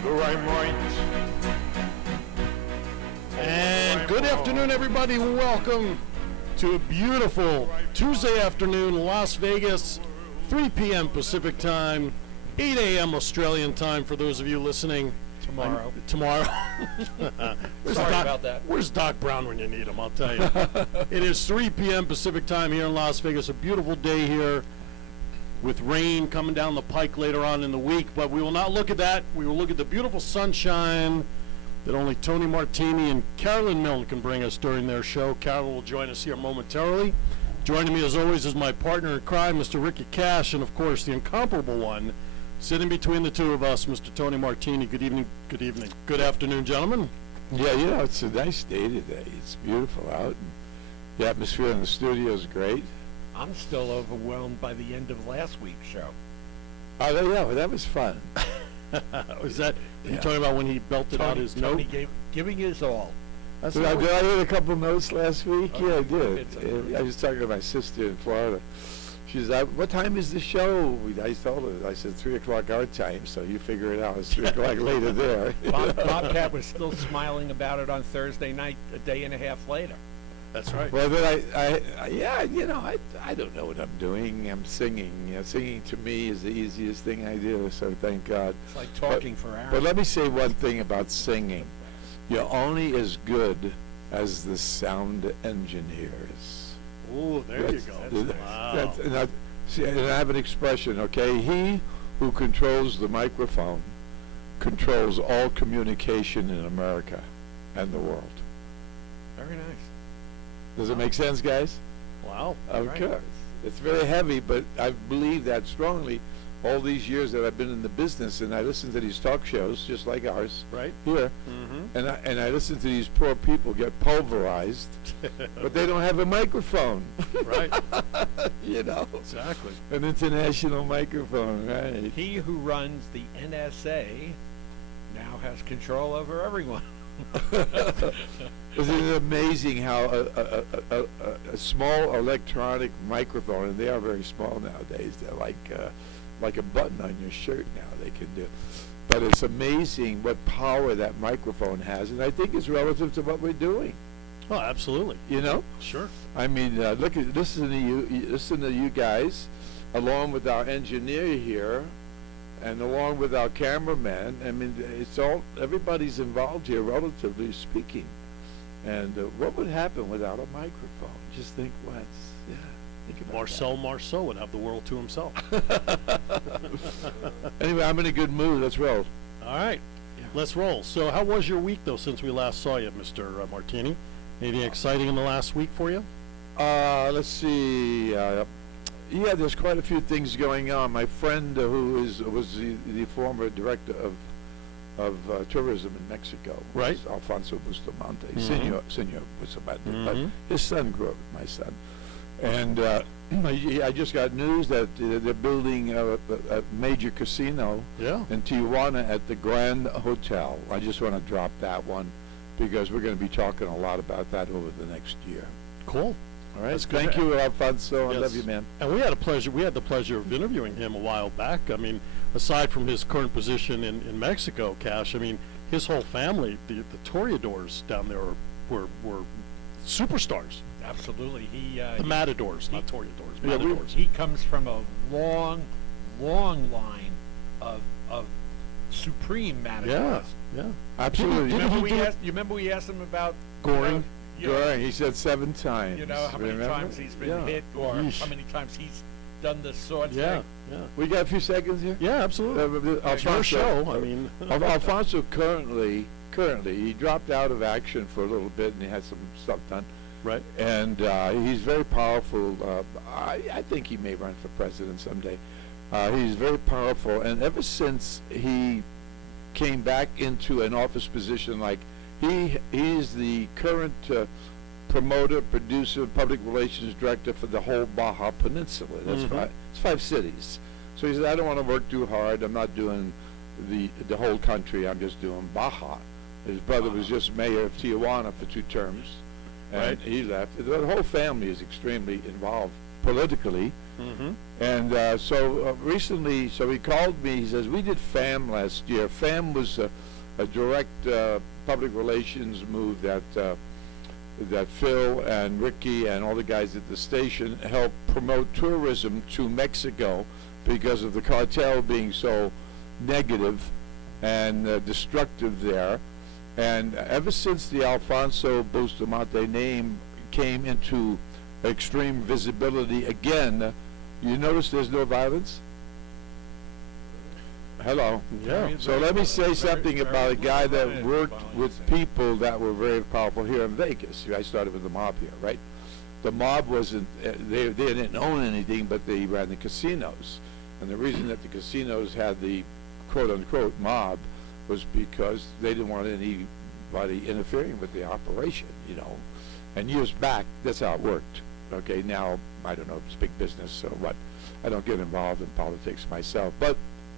Together I'm right. And good afternoon, everybody. Welcome to a beautiful Tuesday afternoon, Las Vegas, 3 p.m. Pacific time, 8 a.m. Australian time for those of you listening. Tomorrow. Sorry about that. Where's Doc Brown when you need him, I'll tell you. It is 3 p.m. Pacific time here in Las Vegas. A beautiful day here with rain coming down the pike later on in the week. But we will not look at that. We will look at the beautiful sunshine that only Tony Martini and Carolynn Milne can bring us during their show. Carol will join us here momentarily. Joining me, as always, is my partner in crime, Mr. Ricky Cash, and, of course, the incomparable one, sitting between the two of us, Mr. Tony Martini. Good evening. Good evening. Good afternoon, gentlemen. Yeah, you know, it's a nice day today. It's beautiful out. And the atmosphere in the studio is great. I'm still overwhelmed by the end of last week's show. Oh, yeah, well, that was fun. Was that, you talking about when he belted out his note? Giving his all. Did I hit a couple notes last week? Oh, yeah, I did. I was talking to my sister in Florida. She said, what time is the show? I told her, I said, 3 o'clock our time, so you figure it out. It's 3 o'clock later there. Bobcat was still smiling about it on Thursday night, a day and a half later. That's right. Well, then I don't know what I'm doing. I'm singing. You know, singing to me is the easiest thing I do, so thank God. It's like talking for hours. But let me say one thing about singing. You're only as good as the sound engineers. Oh, there you go. Wow. And I have an expression, okay? He who controls the microphone controls all communication in America and the world. Very nice. Does it make sense, guys? Wow. Okay. Right. It's very heavy, but I believe that strongly all these years that I've been in the business, and I listen to these talk shows just like ours right here, and I listen to these poor people get pulverized, but they don't have a microphone. Right. You know? Exactly. An international microphone, right? He who runs the NSA now has control over everyone. Isn't it amazing how a small electronic microphone, and they are very small nowadays, they're like a button on your shirt now they can do. But it's amazing what power that microphone has, and I think it's relative to what we're doing. Oh, absolutely. You know? Sure. I mean, listen to you guys, along with our engineer here, and along with our cameraman. I mean, it's all, everybody's involved here, relatively speaking. And what would happen without a microphone? Just think what. Yeah. Think about Marceau would have the world to himself. Anyway, I'm in a good mood. Let's roll. All right. Yeah. Let's roll. So how was your week, though, since we last saw you, Mr. Martini? Anything exciting in the last week for you? Let's see. Yeah, there's quite a few things going on. My friend who was the former director of tourism in Mexico, right? Alfonso Bustamante, Senor Bustamante, but his son grew up with my son. And I just got news that they're building a major casino in Tijuana at the Grand Hotel. I just want to drop that one because we're going to be talking a lot about that over the next year. Cool. All right. Thank you, Alfonso. I love you, man. And we had the pleasure of interviewing him a while back. I mean, aside from his current position in Mexico, Cash, I mean, his whole family, the Toreadors down there were superstars. Absolutely. The Matadors, not Toreadors. Matadors. He comes from a long line of supreme Matadors. Yeah. Absolutely. You remember we asked him about Goring? Goring. He said 7 times. You know how many times he's been hit, or how many times he's done the sword thing. Yeah. We got a few seconds here? Yeah, absolutely. Alfonso, show. I mean, Alfonso currently he dropped out of action for a little bit, and he had some stuff done. Right. And he's very powerful. I think he may run for president someday. He's very powerful, and ever since he came back into an office position, like he's the current promoter, producer, public relations director for the whole Baja Peninsula. That's it's 5 cities. So he said, I don't want to work too hard. I'm not doing the whole country. I'm just doing Baja. His brother was just mayor of Tijuana for 2 terms, and he left. The whole family is extremely involved politically, Mm-hmm. And so recently, so he called me. He says, we did FAM last year. FAM was a direct public relations move that Phil and Ricky and all the guys at the station helped promote tourism to Mexico because of the cartel being so negative and destructive there. And ever since the Alfonso Bustamante name came into extreme visibility again, you notice there's no violence? Hello. Yeah. So let me say something about a guy that worked with people that were very powerful here in Vegas. I started with the mob here, right? The mob wasn't, they didn't own anything, but they ran the casinos. And the reason that the casinos had the quote-unquote mob was because they didn't want anybody interfering with the operation, you know. And years back, that's how it worked. Okay, now, I don't know if it's big business or what. I don't get involved in politics myself. But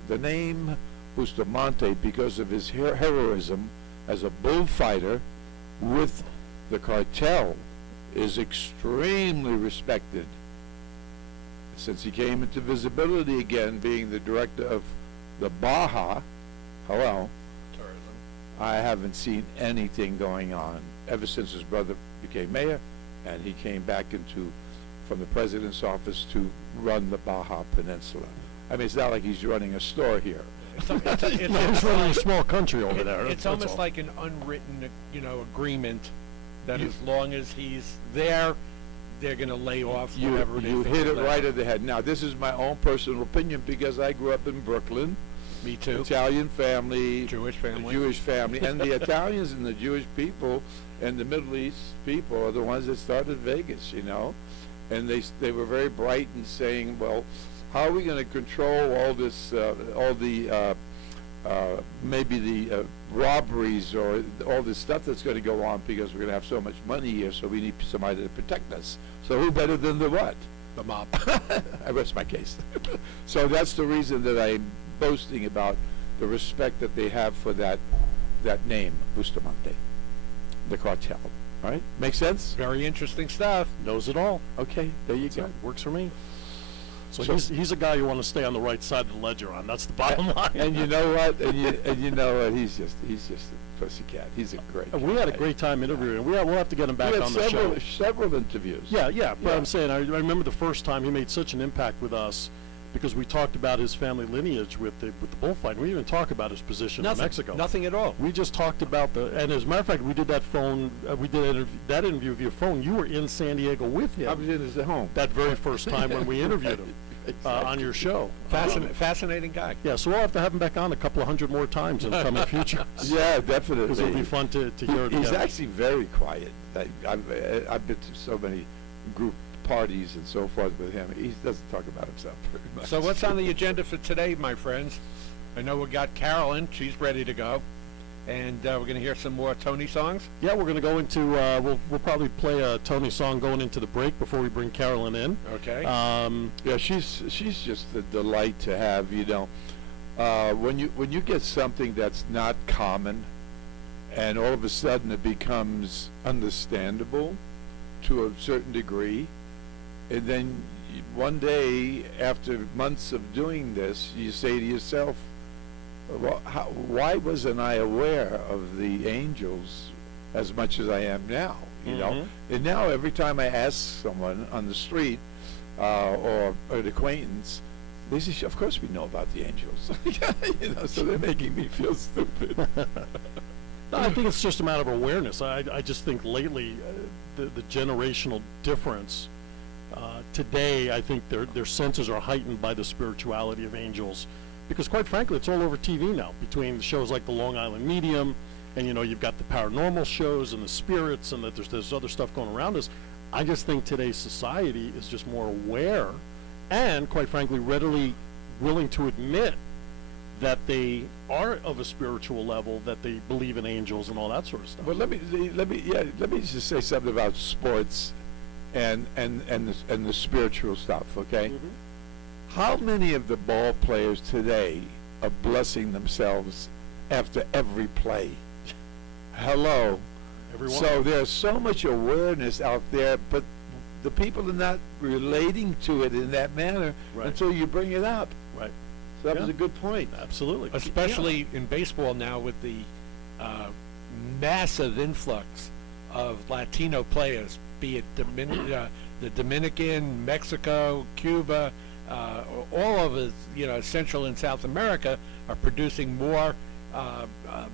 the name Bustamante, because of his heroism as a bullfighter with the cartel, is extremely respected. Since he came into visibility again, being the director of the Baja, hello, Tourism. I haven't seen anything going on ever since his brother became mayor, and he came back from the president's office to run the Baja Peninsula. I mean, it's not like he's running a store here. It's He's running a small country over there. It's that's almost all. like an unwritten, agreement that as long as he's there, they're going to lay off whatever it is. You they hit it lay right off. at the head. Now, this is my own personal opinion because I grew up in Brooklyn, Me too. Italian family, Jewish family. Jewish family, and the Italians and the Jewish people and the Middle East people are the ones that started Vegas, you know, and they were very bright in saying, well, how are we going to control all this, maybe the robberies or all this stuff that's going to go on because we're going to have so much money here, so we need somebody to protect us. So who better than the what? The mob. I rest my case. So that's the reason that I'm boasting about the respect that they have for that name, Bustamante, the cartel. All right? Make sense? Very interesting stuff. Knows it all. Okay, there you So go. works for me. So, So- he's a guy you want to stay on the right side of the ledger on. That's the bottom line. And you know what? And you know what? He's just a pussycat. He's a great And we had a guy. great time interviewing. We'll have to get him back We had on the show. several interviews. Yeah, but Yeah. I'm saying I remember the first time he made such an impact with us because we talked about his family lineage with the bullfight. We didn't even talk about his position in Mexico. Nothing at all. We just talked about and as a matter of fact, we did that that interview via phone. You were in San Diego with him I was in his home. that very first time when we interviewed him on your show. Fascinating guy. Yeah, so we'll have to have him back on a couple of hundred more times in the coming future. Yeah, definitely. Because it'll be fun to hear it He's again. actually very quiet. I've been to so many group parties and so forth with him. He doesn't talk about himself very much. So what's on the agenda for today, my friends? I know we got Carolyn. She's ready to go. And we're going to hear some more Tony songs. Yeah, we're going to go into, we'll probably play a Tony song going into the break before we bring Carolyn in. Okay. Yeah, she's just a delight to have. You know, when you get something that's not common, and all of a sudden it becomes understandable to a certain degree, and then one day after months of doing this, you say to yourself, well, why wasn't I aware of the angels as much as I am now? You know, and now every time I ask someone on the street or an acquaintance, they say, "Of course we know about the angels." You know, so they're making me feel stupid. No, I think it's just a matter of awareness. I just think lately the generational difference today, I think their senses are heightened by the spirituality of angels. Because quite frankly, it's all over TV now, between the shows like the Long Island Medium, and you've got the paranormal shows and the spirits, and that there's other stuff going around us. I just think today's society is just more aware, and quite frankly, readily willing to admit that they are of a spiritual level, that they believe in angels and all that sort of stuff. But let me just say something about sports and the spiritual stuff, okay? Mhm. How many of the ball players today are blessing themselves after every play? Hello. Everyone. So there's so much awareness out there, but the people are not relating to it in that manner Right. until you bring it up. Right. So that was Yeah. a good point. Absolutely. Especially in baseball now with the massive influx of Latino players, be it the Dominican, Mexico, Cuba, all of us, Central and South America are producing more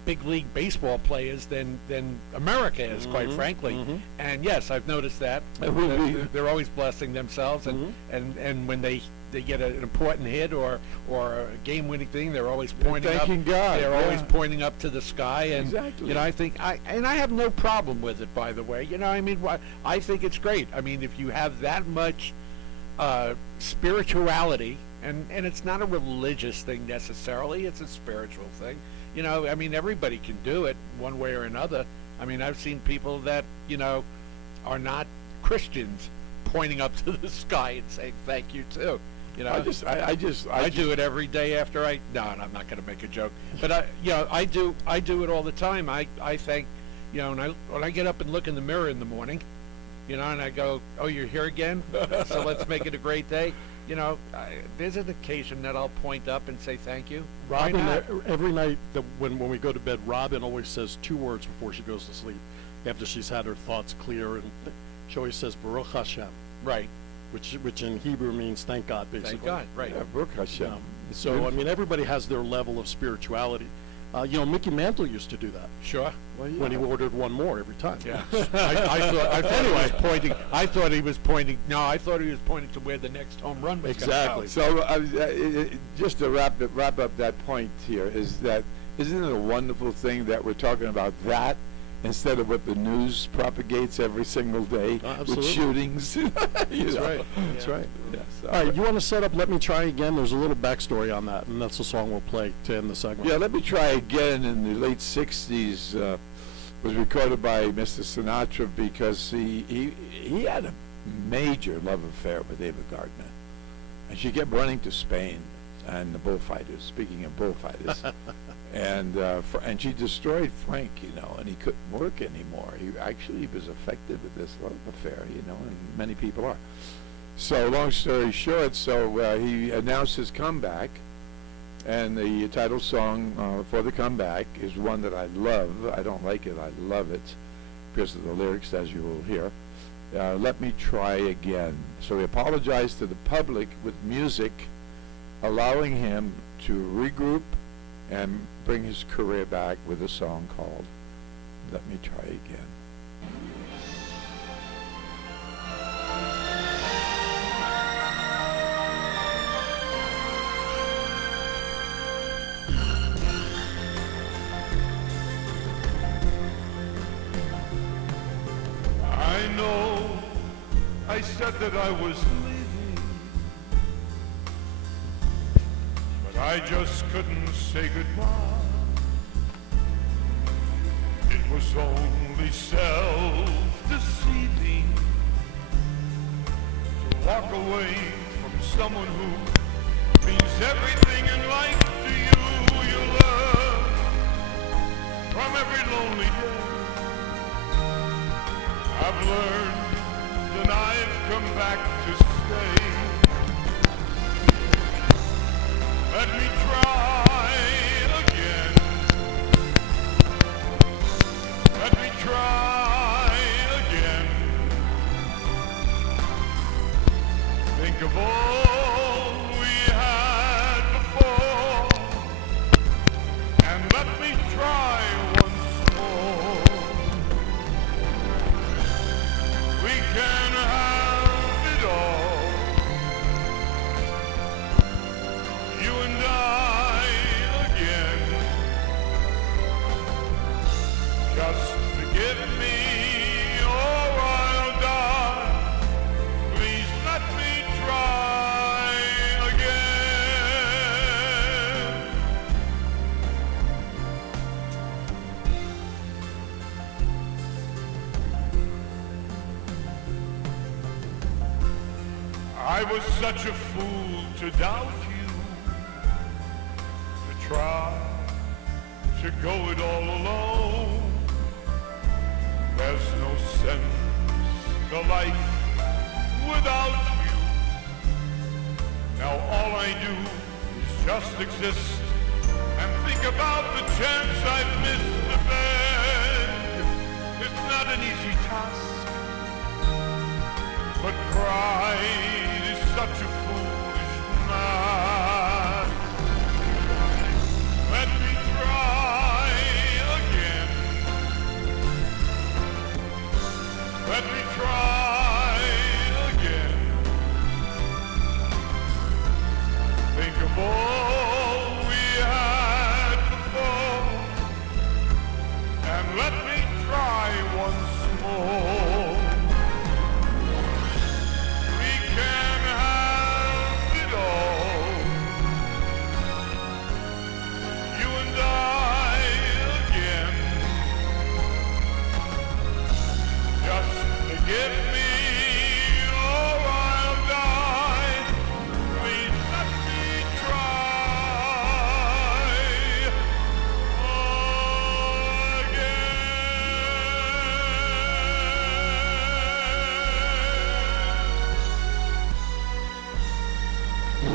big league baseball players than America is, quite frankly. mhm. And yes, I've noticed that. They're always blessing themselves, and when they get an important hit or a game-winning thing, they're always pointing up. thanking God, They're yeah. always pointing up to the sky, and Exactly. I think I have no problem with it. By the way, I think it's great. I mean, if you have that much spirituality, and it's not a religious thing necessarily, it's a spiritual thing. Everybody can do it one way or another. I've seen people that are not Christians pointing up to the sky and saying thank you too. I do it every day after No, I'm not going to make a joke, but I do it all the time. I thank, when I get up and look in the mirror in the morning, and I go, oh, you're here again, so let's make it a great day. There's an occasion that I'll point up and say thank you. Why Robin, not? every night when we go to bed, Robin always says 2 words before she goes to sleep, after she's had her thoughts clear, and she always says Baruch Hashem, Right. which in Hebrew means thank God, basically. Thank God. Right. Yeah, Baruch Hashem. It's So beautiful. everybody has their level of spirituality. Mickey Mantle used to do that Sure. Well, yeah. when he ordered one more every time. Yeah. I thought he was pointing. I thought he was pointing. No, I thought he was pointing to where the next home run was Exactly. gonna go. So just to wrap up that point here is that isn't it a wonderful thing that we're talking about that instead of what the news propagates every single day with Absolutely. shootings? That's right. That's right. Yeah, so- All right, you want to set up Let Me Try Again? There's a little backstory on that, and that's the song we'll play to end the segment. Yeah, Let Me Try Again in the late 60s was recorded by Mr. Sinatra because he had a major love affair with Ava Gardner. And she kept running to Spain and the bullfighters, speaking of bullfighters. And she destroyed Frank, and he couldn't work anymore. He was affected with this love affair, and many people are. So long story short, he announced his comeback, and the title song for the comeback is one that I love. I don't like it, I love it, because of the lyrics, as you will hear. Let Me Try Again. So he apologized to the public with music, allowing him to regroup and bring his career back with a song called Let Me Try Again. I know I said that I was leaving, but I just couldn't say goodbye. It was only self-deceiving to walk away from someone who means everything in life to you. You learn from every lonely day. I've learned and I've come back to stay. Let me try again. Let me try again. Think of all we had before, and let me try once more. We can have it all, you and I again. Just forgive me or I'll die. Please let me try again. I was such a fool to doubt you, to try to go it all alone. There's no sense to life without you. Now all I do is just exist and think about the chance I've missed to beg. It's not an easy task, but pride is such a foolish man. Let me try again. Let me try again. Think of all we had before, and let me try once more. We can have it all. You and I again. Just forgive me or I'll die. Please let me try again.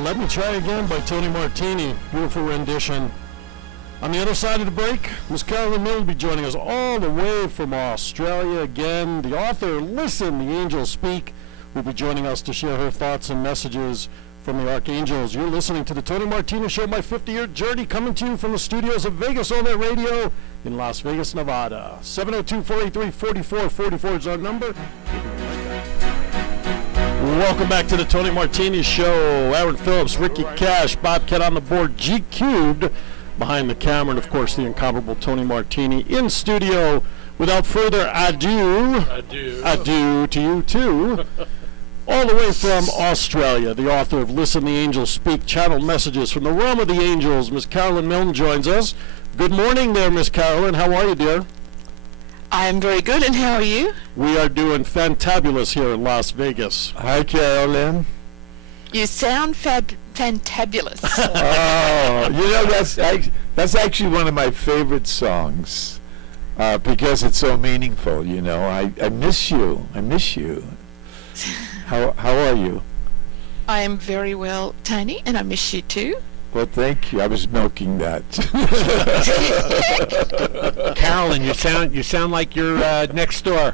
Let Me Try Again by Tony Martini. Beautiful rendition. On the other side of the break, Miss Carolynn Milne will be joining us all the way from Australia again. The author, Listen, the Angels Speak, will be joining us to share her thoughts and messages from the Archangels. You're listening to the Tony Martini Show, my 50-year journey, coming to you from the studios of Vegas On That Radio in Las Vegas, Nevada. 702-483-4444 is our number. Welcome back to the Tony Martini Show. Aaron Phillips, Ricky Cash, Bobcat on the board, G Cubed behind the camera, and of course the incomparable Tony Martini in studio. Without further ado to you too. All the way from Australia, the author of Listen, the Angels Speak, channel messages from the realm of the angels, Miss Carolynn Milne joins us. Good morning there, Miss Carolynn. How are you, dear? I am very good, and how are you? We are doing fantabulous here in Las Vegas. Hi, Carolynn. You sound fantabulous. Oh, you know, that's actually one of my favorite songs because it's so meaningful. You know, I miss you. I miss you. How are you? I am very well, Tony, and I miss you too. Well, thank you. I was milking that. Carolynn, you sound like you're next door.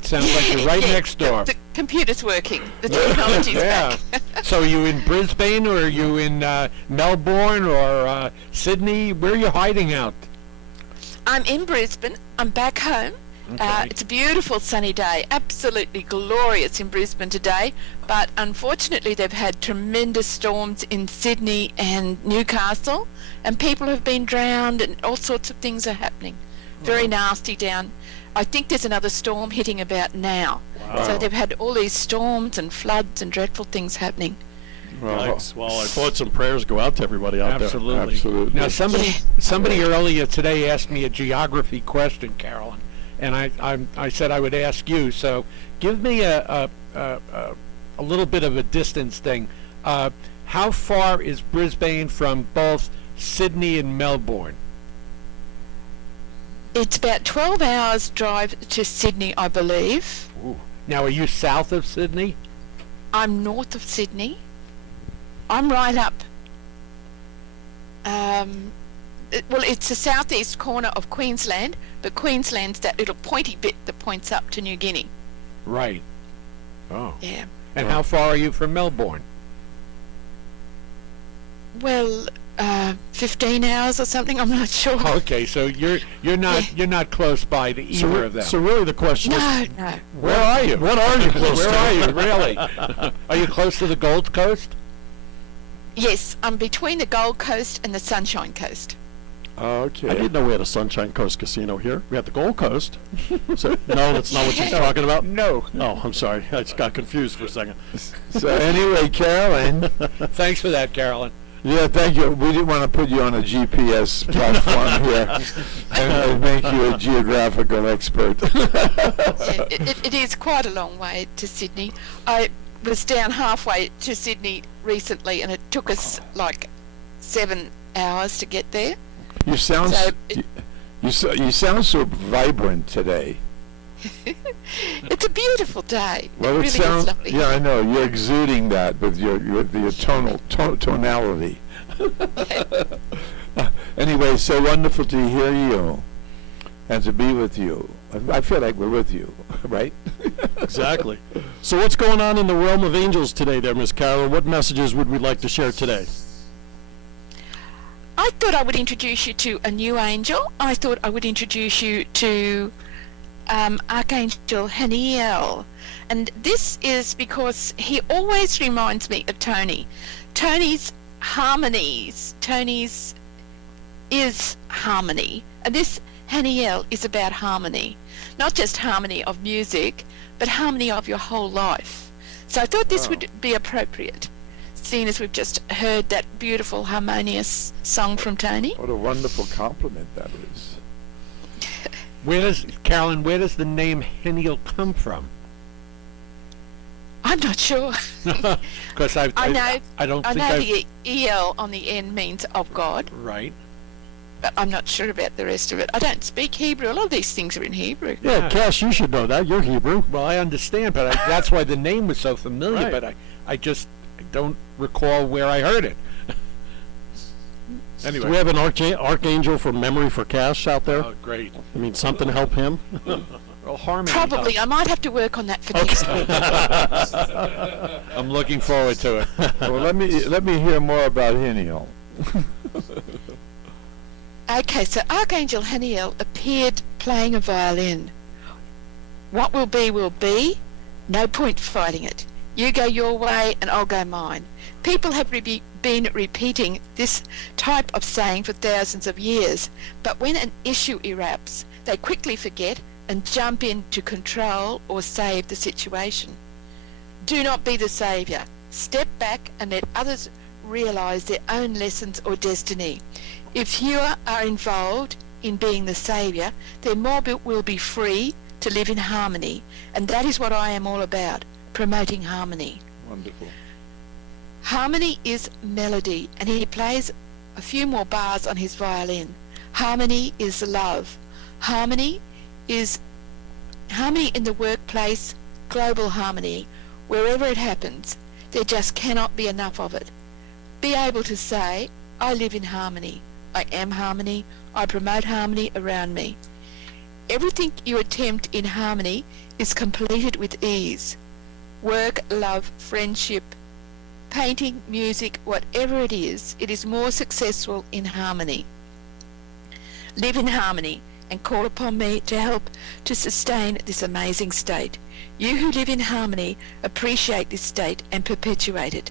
Sounds like you're right next door. The computer's working. The technology's back. So are you in Brisbane, or are you in Melbourne, or Sydney? Where are you hiding out? I'm in Brisbane. I'm back home. Okay. It's a beautiful sunny day, absolutely glorious in Brisbane today, but unfortunately they've had tremendous storms in Sydney and Newcastle, and people have been drowned and all sorts of things are happening. Very nasty down. I think there's another storm hitting about now. Wow. So they've had all these storms and floods and dreadful things happening. Well, our thoughts and prayers go out to everybody out there. Absolutely. Now, somebody earlier today asked me a geography question, Carolynn, and I said I would ask you. So give me a little bit of a distance thing. How far is Brisbane from both Sydney and Melbourne? It's about 12 hours drive to Sydney, I believe. Ooh. Now, are you south of Sydney? I'm north of Sydney. I'm right up. It's the southeast corner of Queensland, but Queensland's that little pointy bit that points up to New Guinea. Right. Oh. Yeah. And how far are you from Melbourne? Well, 15 hours or something. I'm not sure. Okay, so you're not close by to either of them. So really the question is, No. Where are you? what are you close Where to? are you, really? Are you close to the Gold Coast? Yes, I'm between the Gold Coast and the Sunshine Coast. Okay. I didn't know we had a Sunshine Coast casino here. We have the Gold Coast. So, no, that's not what she's talking about? No. Oh, I'm sorry. I just got confused for a second. So anyway, Carolynn. Thanks for that, Carolynn. Yeah, thank you. We didn't want to put you on a GPS platform here and make you a geographical expert. Yeah, it is quite a long way to Sydney. I was down halfway to Sydney recently, and it took us like 7 hours to get there. You sound So you sound so vibrant today. It's a beautiful day. Well, it it really sounds. is lovely. Yeah, I know. You're exuding that with your tonality. Anyway, so wonderful to hear you and to be with you. I feel like we're with you, right? Exactly. So what's going on in the realm of angels today there, Miss Carolyn? What messages would we like to share today? I thought I would introduce you to a new angel. I thought I would introduce you to Archangel Haniel. And this is because he always reminds me of Tony. Tony's harmonies. Tony's is harmony. And this Haniel is about harmony. Not just harmony of music, but harmony of your whole life. So I thought this would be appropriate, seeing as we've just heard that beautiful harmonious song from Tony. What a wonderful compliment that is. Carolyn, where does the name Haniel come from? I'm not sure. Because I don't I think know I've... the EL on the end means of God, Right. but I'm not sure about the rest of it. I don't speak Hebrew. A lot of these things are in Hebrew. Yeah, Cash, you should know that. You're Hebrew. Well, I understand, but that's why the name was so familiar, Right. but I don't recall where I heard it. Do we have an archangel for memory for Cash out there? Oh, great. I mean, something to help him? Well, harmony. Probably. I might have to work on that for next week. I'm looking forward to it. Well, let me hear more about Haniel. Okay, so Archangel Haniel appeared playing a violin. What will be will be. No point fighting it. You go your way and I'll go mine. People have been repeating this type of saying for thousands of years, but when an issue erupts, they quickly forget and jump in to control or save the situation. Do not be the saviour. Step back and let others realise their own lessons or destiny. If fewer are involved in being the saviour, then more will be free to live in harmony, and that is what I am all about, promoting harmony. Wonderful. Harmony is melody, and he plays a few more bars on his violin. Harmony is love. Harmony is harmony in the workplace, global harmony, wherever it happens. There just cannot be enough of it. Be able to say, I live in harmony. I am harmony. I promote harmony around me. Everything you attempt in harmony is completed with ease. Work, love, friendship, painting, music, whatever it is more successful in harmony. Live in harmony and call upon me to help to sustain this amazing state. You who live in harmony appreciate this state and perpetuate it.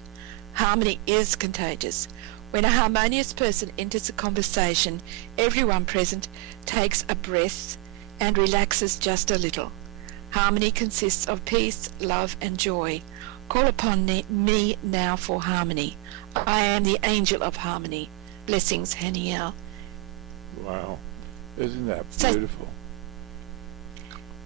Harmony is contagious. When a harmonious person enters a conversation, everyone present takes a breath and relaxes just a little. Harmony consists of peace, love and joy. Call upon me now for harmony. I am the angel of harmony. Blessings, Haniel. Wow. Isn't that So- beautiful?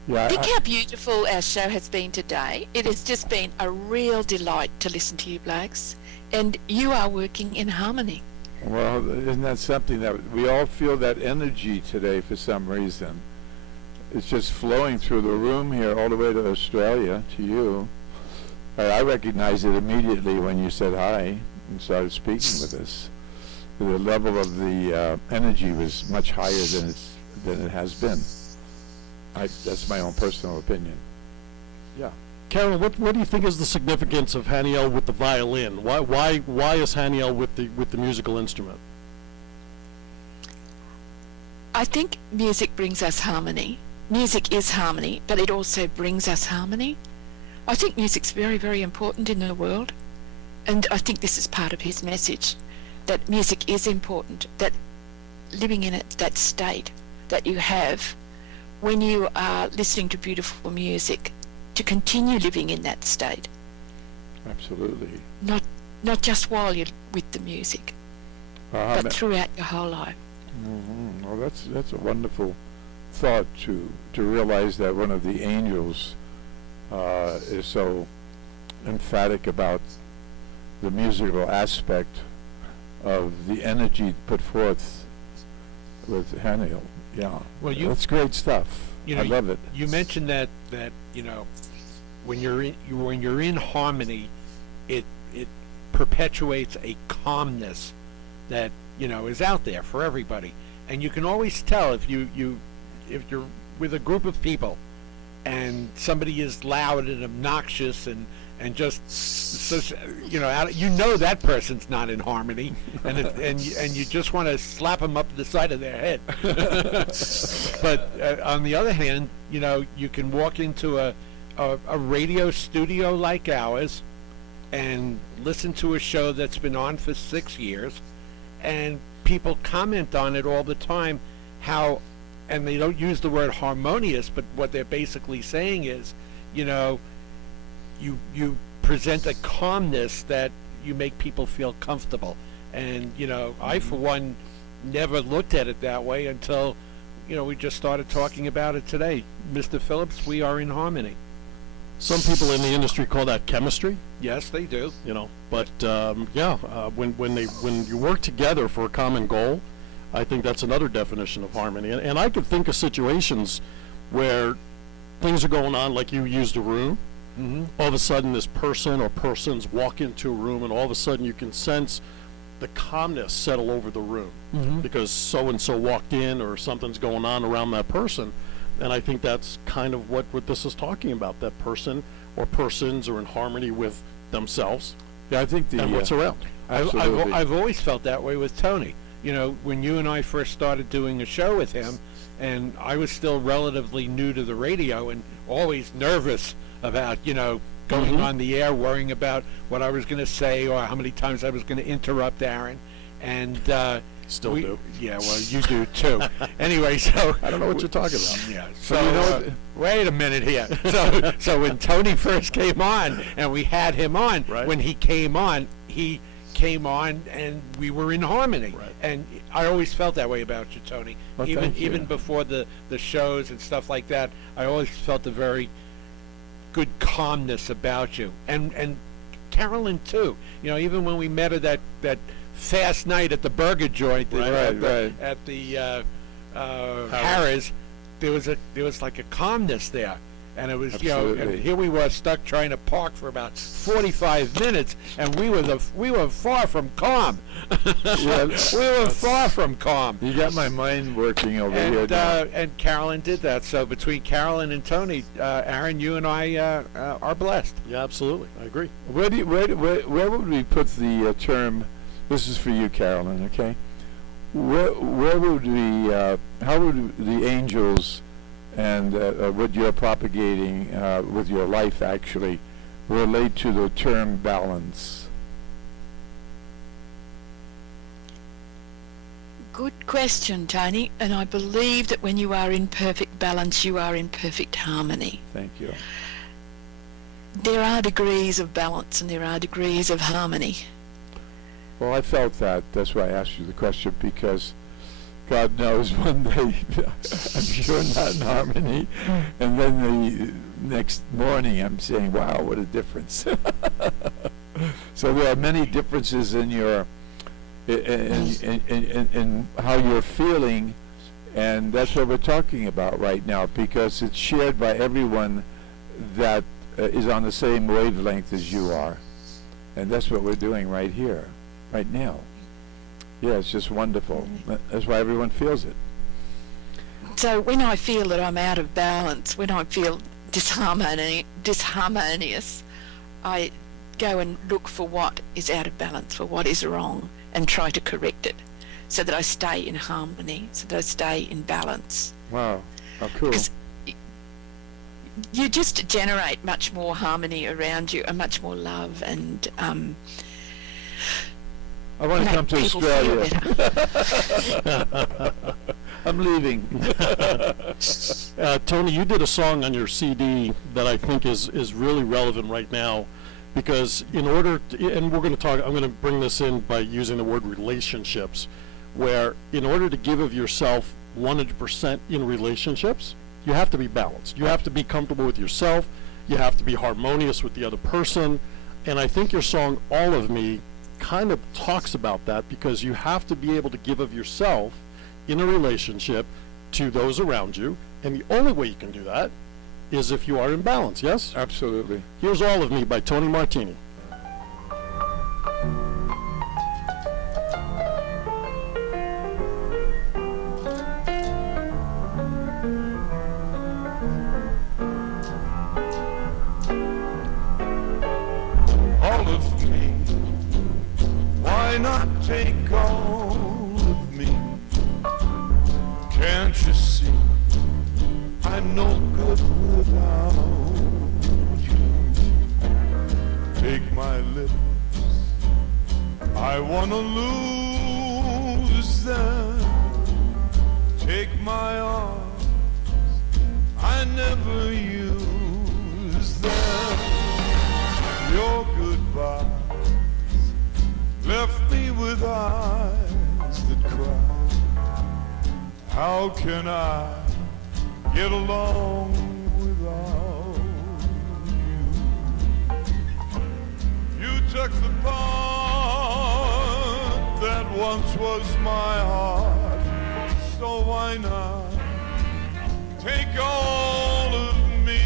Yeah, Think how beautiful our show has been today. It has just been a real delight to listen to you blokes. And you are working in harmony. well, isn't that something that we all feel that energy today for some reason? It's just flowing through the room here all the way to Australia, to you. I recognized it immediately when you said hi and started speaking with us. The level of the energy was much higher than it has been. That's my own personal opinion. Yeah. Carol, what do you think is the significance of Haniel with the violin? Why is Haniel with the musical instrument? I think music brings us harmony. Music is harmony, but it also brings us harmony. I think music's very, very important in the world. And I think this is part of his message, that music is important, that living in it, that state that you have when you are listening to beautiful music, to continue living in that state, Absolutely. not just while you're with the music, but throughout your whole life. Well, that's a wonderful thought to realize that one of the angels is so emphatic about the musical aspect of the energy put forth with Haniel. Yeah. Well, you- that's great stuff. You know, I love it. You mentioned that when you're in harmony, it perpetuates a calmness that is out there for everybody, and you can always tell if you're with a group of people, and somebody is loud and obnoxious and just that person's not in harmony, and you just want to slap them up the side of their head. But on the other hand, you can walk into a radio studio like ours and listen to a show that's been on for 6 years, and people comment on it all the time, and they don't use the word harmonious, but what they're basically saying is, you present a calmness that you make people feel comfortable. And, I, for one, never looked at it that way until, we just started talking about it today. Mr. Phillips, we are in harmony. Some people in the industry call that chemistry. Yes, they do. But when you work together for a common goal, I think that's another definition of harmony. And I could think of situations where things are going on, like you used a room. Mm-hmm. All of a sudden, this person or persons walk into a room, and all of a sudden you can sense the calmness settle over the room because so and so walked in, or something's going on around that person. And I think that's kind of what this is talking about. That person or persons are in harmony with themselves. Yeah, I think and what's around. Absolutely. I've always felt that way with Tony. When you and I first started doing a show with him, and I was still relatively new to the radio and always nervous about, going on the air, worrying about what I was going to say or how many times I was going to interrupt Aaron. And Still do. Yeah, well, you do too. Anyway, so I don't know what you're talking about. Yeah. So wait a minute here. So when Tony first came on, and we had him on, Right. when he came on and we were in harmony. Right. And I always felt that way about you, Tony. Well, thank you. Even before the shows and stuff like that, I always felt a very good calmness about you. And Carolyn too. Even when we met her that fast night at the burger joint at the Harris, there was like a calmness there. And it was, Absolutely. and here we were stuck trying to park for about 45 minutes, and we were far from calm. Yeah, we were far from calm. You got my mind working over here now. And Carolyn did that. So between Carolyn and Tony, Aaron, you and I are blessed. Yeah, absolutely. I agree. Where would we put the term? This is for you, Carolyn. Okay. Where would we? How would the angels and what you're propagating with your life actually relate to the term balance? Good question, Tony. And I believe that when you are in perfect balance, you are in perfect harmony. Thank you. There are degrees of balance and there are degrees of harmony. Well, I felt that. That's why I asked you the question, because God knows one day I'm sure not in harmony, and then the next morning I'm saying, wow, what a difference. So there are many differences in your in how you're feeling, and that's what we're talking about right now, because it's shared by everyone that is on the same wavelength as you are, and that's what we're doing right here, right now. Yeah, it's just wonderful. That's why everyone feels it. So when I feel that I'm out of balance, when I feel disharmonious, I go and look for what is out of balance, for what is wrong, and try to correct it so that I stay in harmony, so that I stay in balance. Wow, how cool. Because you just generate much more harmony around you and much more love, and I want to come to people feel Australia. I'm leaving. Tony, you did a song on your CD that I think is really relevant right now, because in order to, and we're going to talk, I'm going to bring this in by using the word relationships, where in order to give of yourself 100% in relationships, you have to be balanced. You have to be comfortable with yourself. You have to be harmonious with the other person. And I think your song, All of Me, kind of talks about that, because you have to be able to give of yourself in a relationship to those around you, and the only way you can do that is if you are in balance, yes? Absolutely. Here's All of Me by Tony Martini. All of me, why not take all of me? Can't you see I'm no good without you? Take my lips, I wanna lose them. Take my arms, I never use them. Your goodbyes left me with eyes that cry. How can I get along without you? You took the part that once was my heart, so why not take all of me?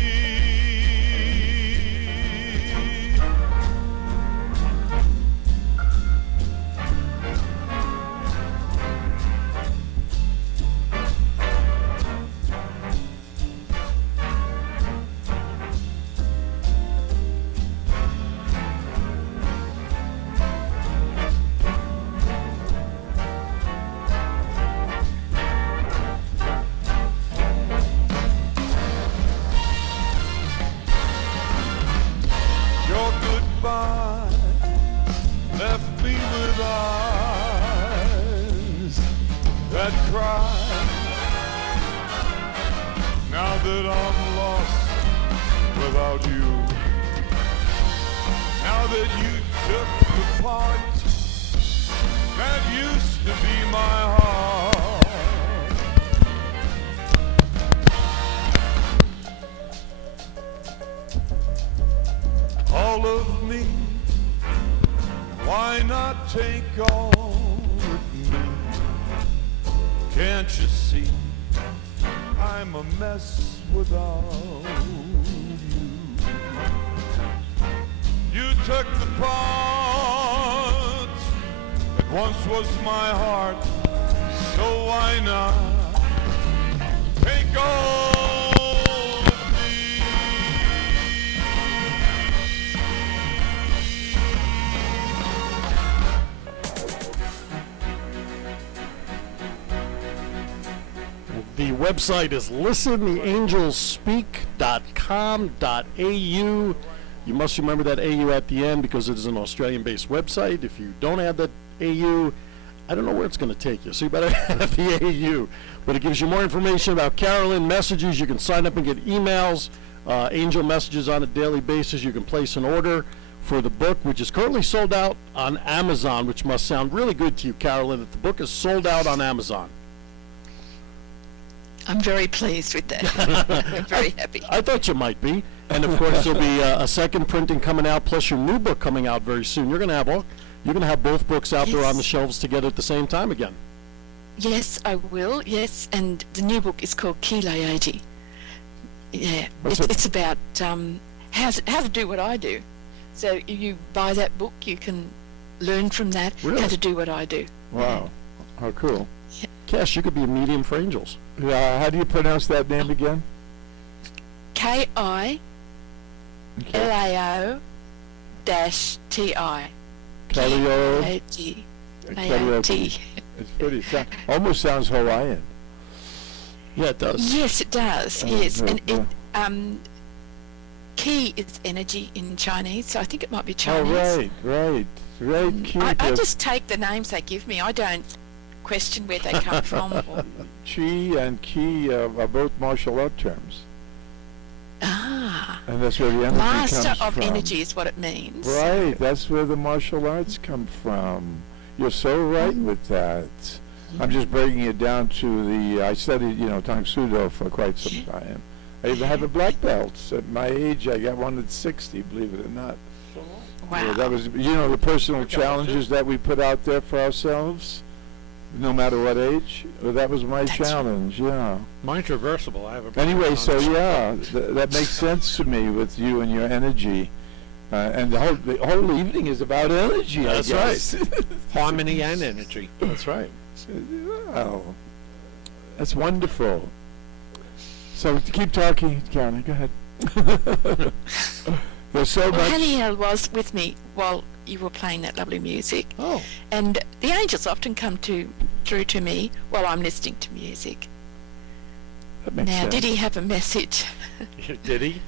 Your goodbye left me with eyes that cry. Now that I'm lost without you, now that you took the part that used to be my heart. All of me, why not take all of me? Can't you see I'm a mess without you? You took the part that once was my heart, so why not take all of me? The website is listentheangelspeak.com.au. You must remember that AU at the end because it is an Australian-based website. If you don't have that AU, I don't know where it's going to take you, so you better have the AU. But it gives you more information about Carolynn, messages. You can sign up and get emails, angel messages on a daily basis. You can place an order for the book, which is currently sold out on Amazon, which must sound really good to you, Carolynn, that the book is sold out on Amazon. I'm very pleased with that. I'm very happy. I thought you might be. And of course, there'll be a second printing coming out, plus your new book coming out very soon. You're going to have both books out there on the shelves together at the same time again. Yes, I will. Yes, and the new book is called Kilayati. Yeah, it's about how to do what I do. So you buy that book, you can learn from that Really? how to do what I do. Wow. How cool. Cash, you could be a medium for angels. How do you pronounce that name again? Kilao-ti. Kaleo. K-A-T. It's pretty. Almost sounds Hawaiian. Yeah, it does. Yes, it does. Yes, yeah, and it Ki is energy in Chinese, so I think it might be Chinese. Right. Ki. I just take the names they give me. I don't question where they come from. Or, Chi and Ki are both martial art terms, and that's where the energy master comes of from. energy is what it means. Right, that's where the martial arts come from. You're so right with that. I'm just breaking it down to I studied, Tang Sudo for quite some time. I even have a black belt. At my age, I got one at 60, believe it or not. Wow. Yeah, that was, the personal challenges that we put out there for ourselves. no matter what age. Well, that was my That's right. challenge. Yeah. Mine's reversible. I have a Anyway, so on- yeah, that makes sense to me with you and your energy. And the whole evening is about energy, That's I guess. harmony and energy. That's right. Wow. That's wonderful. So keep talking, Carolyn. Go ahead. There's so Well, much. Haniel was with me while you were playing that lovely music, Oh, and the angels often come through to me while I'm listening to music. That makes Now, sense. did he have a message? Did he?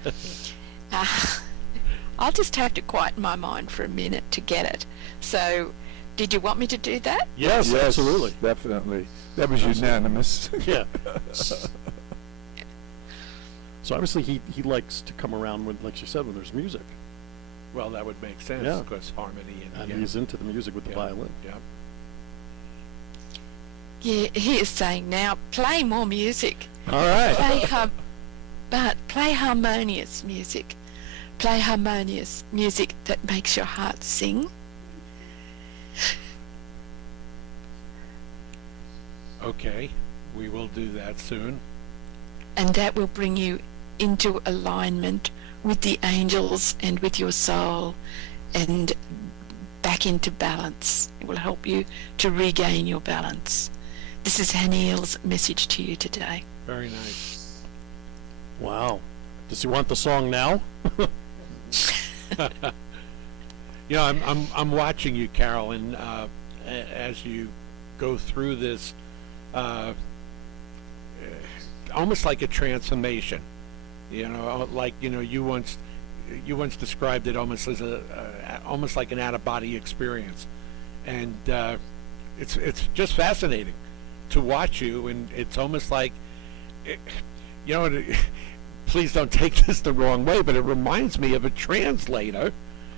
I'll just have to quiet my mind for a minute to get it. So, did you want me to do that? yes, absolutely. Definitely. That was unanimous. Yeah. So obviously he likes to come around when, like you said, when there's music, Well, that would make sense Yeah. because harmony and, and he's into the music with the yeah, violin. Yeah. Yeah, he is saying now, play more music. All right. Play harmonious music. Play harmonious music that makes your heart sing. Okay, we will do that soon. And that will bring you into alignment with the angels and with your soul and back into balance. It will help you to regain your balance. This is Haniel's message to you today. Very nice. Wow. Does he want the song now? You know, I'm watching you, Carolyn, as you go through this, almost like a transformation. You know, like you once described it almost as almost like an out of body experience, and it's just fascinating to watch you, and it's almost like, you know. Please don't take this the wrong way, but it reminds me of a translator,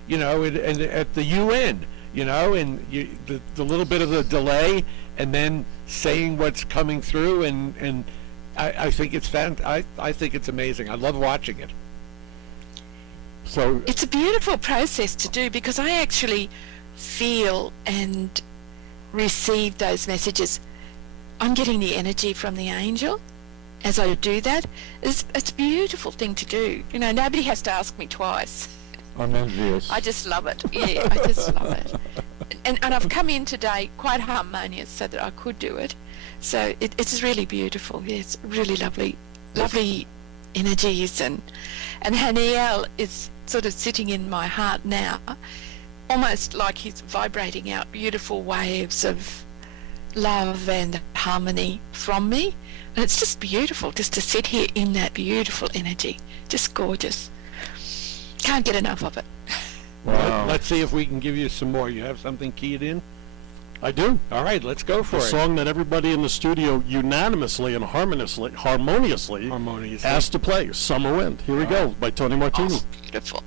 you know, and at the UN, you know, and the little bit of the delay, and then saying what's coming through, and I think it's I think it's amazing. I love watching it. So It's a beautiful process to do because I actually feel and receive those messages. I'm getting the energy from the angel as I do that. It's a beautiful thing to do. You know, nobody has to ask me twice. I'm envious. I just love it. Yeah, I just love it. And I've come in today quite harmonious so that I could do it. So it's really beautiful. Yeah, it's really lovely energies. And Haniel is sort of sitting in my heart now, almost like he's vibrating out beautiful waves of love and harmony from me. And it's just beautiful just to sit here in that beautiful energy. Just gorgeous. Can't get enough of it. Wow. Let's see if we can give you some more. You have something keyed in? I do. All right, let's go for The it. song that everybody in the studio unanimously and harmoniously Harmonious. asked to play, Summer Wind. Here we go, by Tony Martini. Oh, beautiful.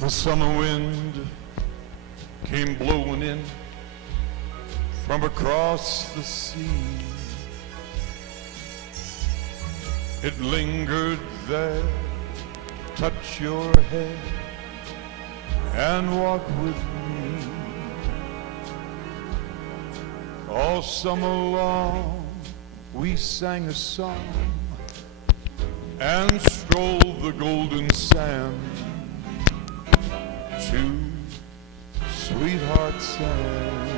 The summer wind came blowing in from across the sea. It lingered there, touch your head and walk with me. All summer long we sang a song and strolled the golden sand. Two sweethearts and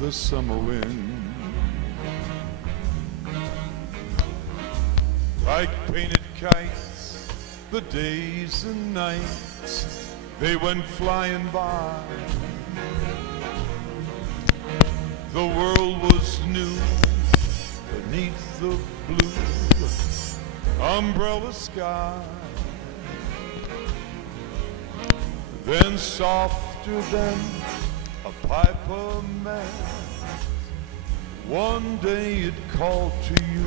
the summer wind. Like painted kites, the days and nights, they went flying by. The world was new beneath the blue umbrella sky. Then softer than a piper man, one day it called to you,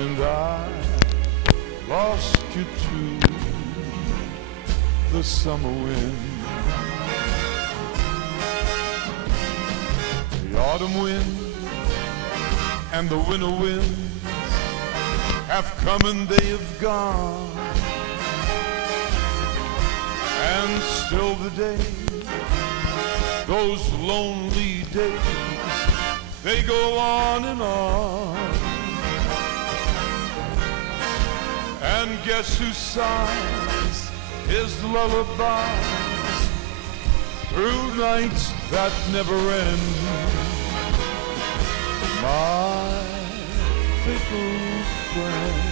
and I lost you too. the summer wind. The autumn wind and the winter winds have come and they have gone, and still the days, those lonely days, they go on and on. And guess who sighs his lullabies through nights that never end? My fickle friend,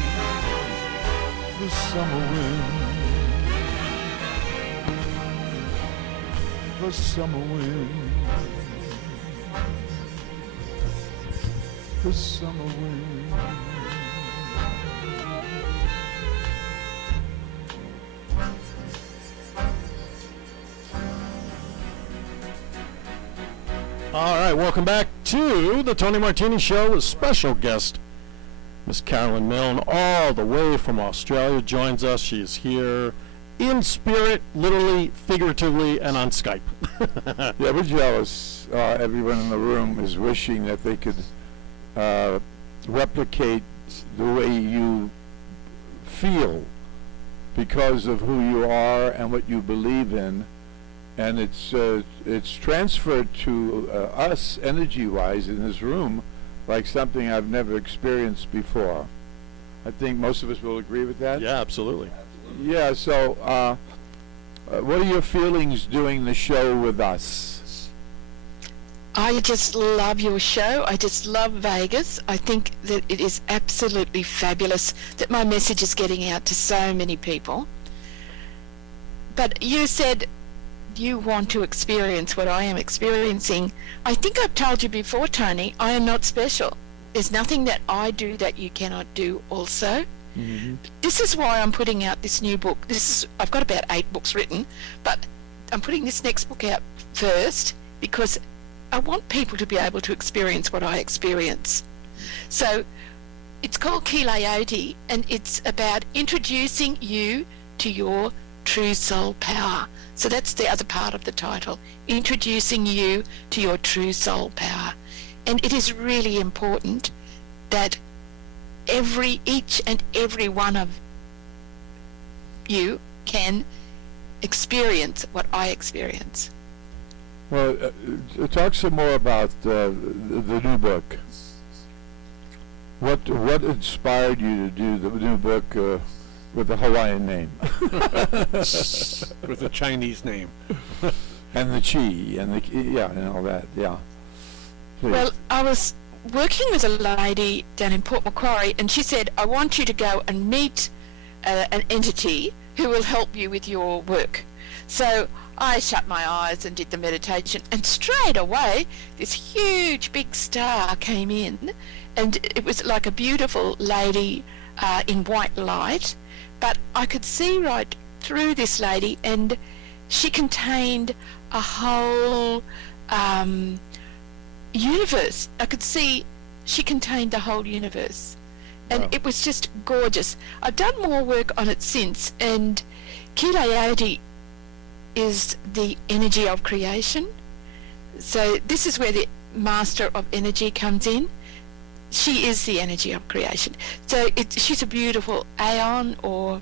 the summer wind, the summer wind, the summer wind. All right, welcome back to the Tony Martini Show with special guest Miss Carolynn Milne, all the way from Australia, joins us. She is here in spirit, literally, figuratively, and on Skype. Yeah, we're jealous. Everyone in the room is wishing that they could replicate the way you feel because of who you are and what you believe in. And it's transferred to us energy-wise in this room like something I've never experienced before. I think most of us will agree with that. Yeah, absolutely. Yeah, so what are your feelings doing the show with us? I just love your show. I just love Vegas. I think that it is absolutely fabulous that my message is getting out to so many people. But you said you want to experience what I am experiencing. I think I've told you before, Tony, I am not special. There's nothing that I do that you cannot do also. Mm-hmm. This is why I'm putting out this new book. I've got about 8 books written, but I'm putting this next book out first because I want people to be able to experience what I experience. So it's called Kelayoti, and it's about introducing you to your true soul power. So that's the other part of the title, introducing you to your true soul power. And it is really important that each and every one of you can experience what I experience. Well, talk some more about the new book. What inspired you to do the new book with a Hawaiian name? With a Chinese name. And the chi, and and all that, yeah. Please. Well, I was working with a lady down in Port Macquarie, and she said, I want you to go and meet an entity who will help you with your work. So I shut my eyes and did the meditation, and straight away this huge big star came in, and it was like a beautiful lady in white light, but I could see right through this lady, and she contained a whole universe. I could see she contained the whole universe, and Wow. it was just gorgeous. I've done more work on it since, and Kelayoti is the energy of creation. So this is where the master of energy comes in. She is the energy of creation. So she's a beautiful aeon, or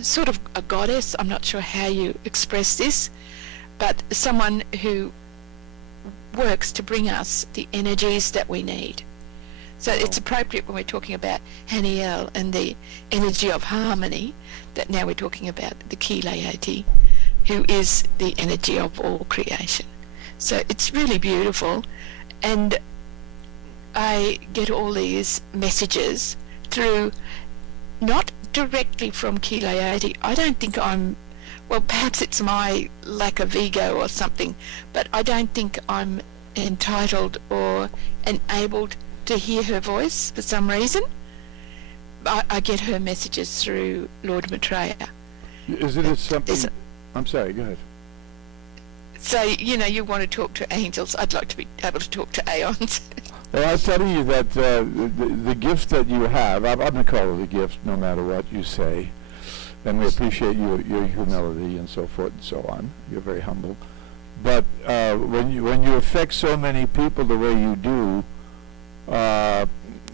sort of a goddess. I'm not sure how you express this, but someone who works to bring us the energies that we need. So it's appropriate when we're talking about Haniel and the energy of harmony, that now we're talking about the Kelayoti, who is the energy of all creation. So it's really beautiful, and I get all these messages through, not directly from Kelayoti. I don't think well, perhaps it's my lack of ego or something, but I don't think I'm entitled or enabled to hear her voice for some reason. I get her messages through Lord Maitreya. Isn't it something? There's I'm sorry, go ahead. So, you want to talk to angels. I'd like to be able to talk to aeons. Well, I'll tell you that the gift that you have, I'm going to call it a gift no matter what you say, and we appreciate your humility and so forth and so on. You're very humble. But when you affect so many people the way you do,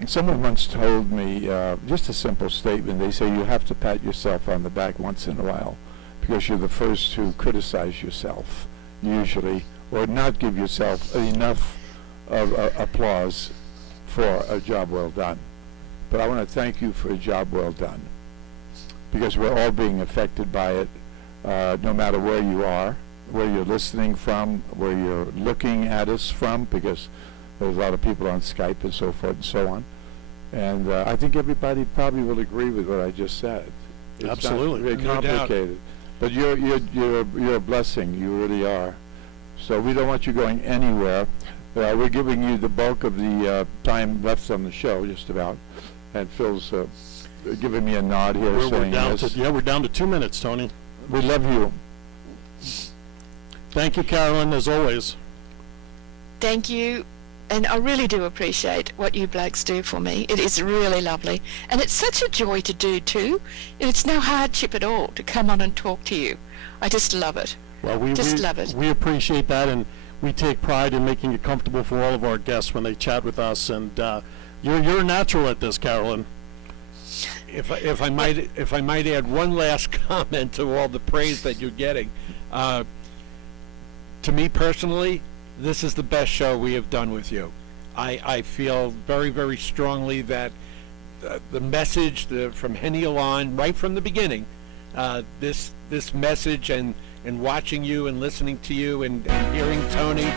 someone once told me just a simple statement. They say you have to pat yourself on the back once in a while because you're the first to criticize yourself, usually, or not give yourself enough of applause for a job well done. But I want to thank you for a job well done, because we're all being affected by it, no matter where you are, where you're listening from, where you're looking at us from, because there's a lot of people on Skype and so forth and so on. And I think everybody probably will agree with what I just said. It's Absolutely. not very No doubt. complicated. But you're a blessing. You really are. So we don't want you going anywhere. We're giving you the bulk of the time left on the show, just about. And Phil's giving me a nod here, We're saying down yes. to, we're down to 2 minutes, Tony. We love you. Thank you, Carolyn, as always. Thank you. And I really do appreciate what you blokes do for me. It is really lovely. And it's such a joy to do too. It's no hardship at all to come on and talk to you. I just love it. Well, we Love it. we appreciate that, and we take pride in making it comfortable for all of our guests when they chat with us. And you're a natural at this, Carolyn. If I might add one last comment to all the praise that you're getting, to me personally, this is the best show we have done with you. I feel very, very strongly that the message from Haniel on, right from the beginning, this message and watching you and listening to you and hearing Tony,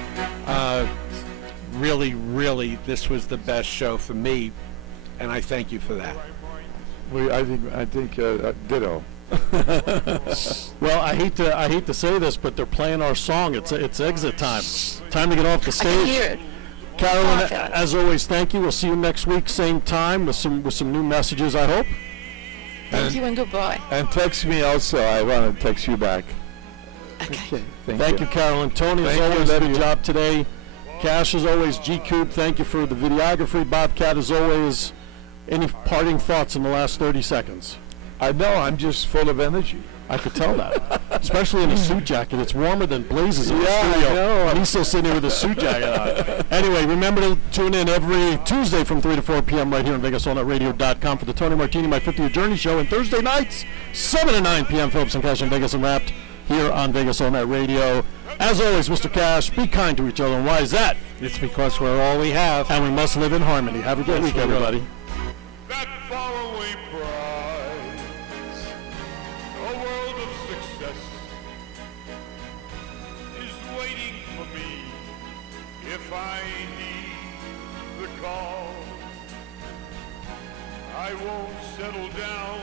really, this was the best show for me, and I thank you for that. I think ditto. Well, I hate to say this, but they're playing our song. It's exit time. Time to get off the I stage. can hear it. Carolyn, Oh, I feel it. as always, thank you. We'll see you next week, same time, with some new messages, I hope. Thank you and goodbye. And text me also. I want to text you back. Okay. Thank you, Carolyn. Tony, as Thank you, always, love good you. job today. Cash, as always. G-Cube, thank you for the videography. Bobcat, as always. Any parting thoughts in the last 30 seconds? I know. I'm just full of energy. I could tell that, especially in a suit jacket. It's warmer than blazes in the Yeah, I studio. know. And he's still sitting here with a suit jacket on. Anyway, remember to tune in every Tuesday from 3 to 4 p.m. right here on VegasAllNightRadio.com for the Tony Martini My 50th Journey Show, and Thursday nights 7 to 9 p.m. Phillips and Cash and Vegas Unwrapped here on Vegas All Night Radio. As always, Mr. Cash, be kind to each other. And why is that? It's because we're all we have. And we must live in harmony. Have a great week, everybody. That faraway prize, a world of success, is waiting for me if I need the call. I won't settle down